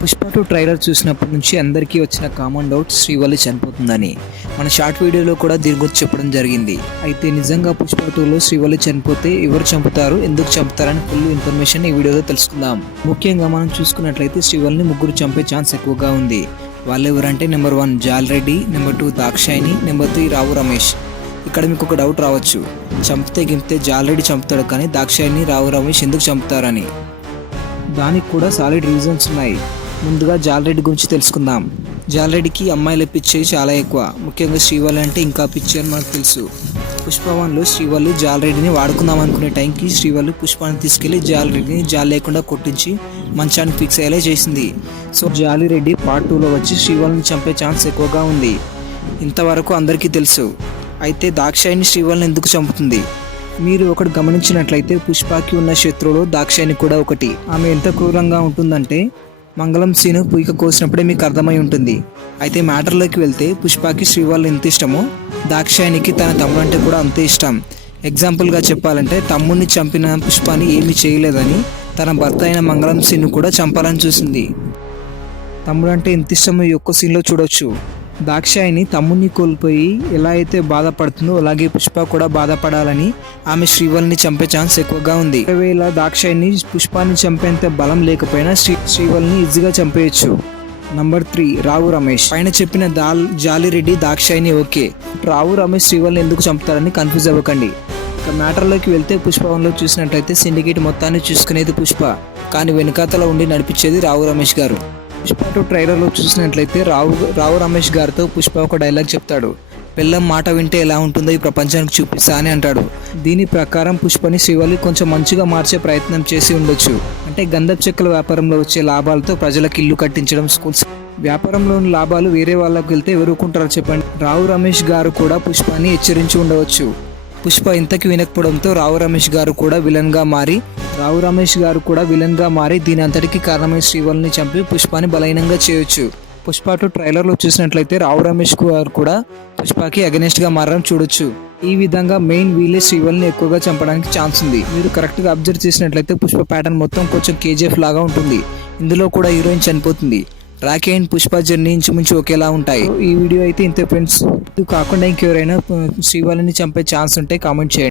Pushpa 2 trailer చూసినప్పటి నుంచి అందరికీ వచ్చిన కామన్ డౌట్ శ్రీవల్లి చనిపోతుందని. మన షార్ట్ వీడియోలో కూడా దీని గురించి చెప్పడం జరిగింది. అయితే నిజంగా పుష్ప 2లో శ్రీవల్లి చనిపోతే ఎవరు చంపుతారు, ఎందుకు చంపుతారని ఫుల్ ఇన్ఫర్మేషన్ ఈ వీడియోలో తెలుసుకుందాం. ముఖ్యంగా మనం చూసుకున్నట్లయితే శ్రీవల్లిని ముగ్గురు చంపే ఛాన్స్ ఎక్కువగా ఉంది. వాళ్ళెవరంటే number 1 Jalareddy, number 2 Dakshayani, number 3 Rao Ramesh. ఇక్కడ మీకు ఒక డౌట్ రావచ్చు, చంపితే జాలరెడ్డి చంపుతాడు కానీ దాక్షాయిని రావు రమేష్ ఎందుకు చంపుతారని. దానికి కూడా సాలిడ్ రీజన్స్ ఉన్నాయి. ముందుగా జాలరెడ్డి గురించి తెలుసుకుందాం. జాలరెడ్డికి అమ్మాయిల పిచ్చి చాలా ఎక్కువ, ముఖ్యంగా శ్రీవల్లి అంటే ఇంకా పిచ్చి అని మనకు తెలుసు. పుష్ప 1లో శ్రీవల్లి జాలరెడ్డిని వాడుకుందాం అనుకునే టైంకి శ్రీవల్లి పుష్పాన్ని తీసుకెళ్లి జాలరెడ్డిని జాలి లేకుండా కొట్టించి మంచాన్ని ఫిక్స్ అయ్యేలా చేసింది. సో జాలిరెడ్డి పార్ట్ 2లో వచ్చి శ్రీవల్లిని చంపే ఛాన్స్ ఎక్కువగా ఉంది. ఇంతవరకు అందరికీ తెలుసు. అయితే దాక్షాయిని శ్రీవల్లిని ఎందుకు చంపుతుంది? మీరు ఒకటి గమనించినట్లయితే పుష్పకి ఉన్న శత్రువులు దాక్షాయిని కూడా ఒకటి. ఆమె ఎంత క్రూరంగా ఉంటుందంటే మంగళం సీను పీక కోసినప్పుడే మీకు అర్థమై ఉంటుంది. అయితే మ్యాటర్లోకి వెళ్తే పుష్పకి శ్రీవల్లి ఎంత ఇష్టమో దాక్షాయినికి తన తమ్ముడు అంటే కూడా అంతే ఇష్టం. ఎగ్జాంపుల్గా చెప్పాలంటే తమ్ముడిని చంపిన పుష్పాని ఏమీ చేయలేదని తన భర్త అయిన మంగళం సీను కూడా చంపాలని చూసింది. తమ్ముడు అంటే ఎంత ఇష్టమో ఈ ఒక్క సీన్లో చూడొచ్చు. దాక్షాయిని తమ్ముడిని కోల్పోయి ఎలా అయితే బాధపడుతుందో అలాగే పుష్ప కూడా బాధపడాలని ఆమె శ్రీవల్లిని చంపే ఛాన్స్ ఎక్కువగా ఉంది. ఒకవేళ దాక్షాయిని పుష్పాన్ని చంపేంత బలం లేకపోయినా శ్రీవల్లిని ఈజీగా చంపేయచ్చు. నంబర్ 3 రావు రమేష్. పైన చెప్పిన జాలిరెడ్డి దాక్షాయిని ఓకే. రావు రమేష్ శ్రీవల్లిని ఎందుకు చంపుతారని కన్ఫ్యూజ్ అవ్వకండి. ఇక మ్యాటర్లోకి వెళ్తే పుష్ప 1లో చూసినట్టయితే సిండికేట్ మొత్తాన్ని చూసుకునేది పుష్ప, కానీ వెనుకాతల ఉండి నడిపించేది రావు రమేష్ గారు. పుష్ప 2 ట్రైలర్లో చూసినట్లయితే రావు రమేష్ గారితో పుష్ప ఒక డైలాగ్ చెప్తాడు, పెళ్ళం మాట వింటే ఎలా ఉంటుందో ఈ ప్రపంచానికి చూపిస్తా అని అంటాడు. దీని ప్రకారం పుష్పని శ్రీవల్లి కొంచెం మంచిగా మార్చే ప్రయత్నం చేసి ఉండొచ్చు. అంటే గంధపు చెక్కల వ్యాపారంలో వచ్చే లాభాలతో ప్రజలకు ఇల్లు కట్టించడం, స్కూల్స్, వ్యాపారంలోని లాభాలు వేరే వాళ్ళకి వెళ్తే ఎవరుకుంటారో చెప్పండి. రావు రమేష్ గారు కూడా పుష్పని హెచ్చరించి ఉండవచ్చు. పుష్ప ఇంతకి వినకపోవడంతో రావు రమేష్ గారు కూడా విలన్గా మారి దీని అంతటికి కారణమైన శ్రీవల్లిని చంపి పుష్పాని బలహీనంగా చేయొచ్చు. పుష్ప 2 ట్రైలర్లో చూసినట్లయితే రావు రమేష్ గారు కూడా పుష్పకి అగెనిస్ట్గా మారడం చూడొచ్చు. ఈ విధంగా మెయిన్ వీలే శ్రీవల్లిని ఎక్కువగా చంపడానికి ఛాన్స్ ఉంది. మీరు కరెక్ట్గా అబ్జర్వ్ చేసినట్లయితే పుష్ప ప్యాటర్న్ మొత్తం కొంచెం కేజీఎఫ్ లాగా ఉంటుంది. ఇందులో కూడా హీరోయిన్ చనిపోతుంది. రాఖీ అండ్ పుష్ప జర్నీ ఇంచుమించు ఒకేలా ఉంటాయి. ఈ వీడియో అయితే ఇంతే ఫ్రెండ్స్. ఇది కాకుండా ఇంకెవరైనా శ్రీవల్లిని చంపే ఛాన్స్ ఉంటే కామెంట్ చేయండి.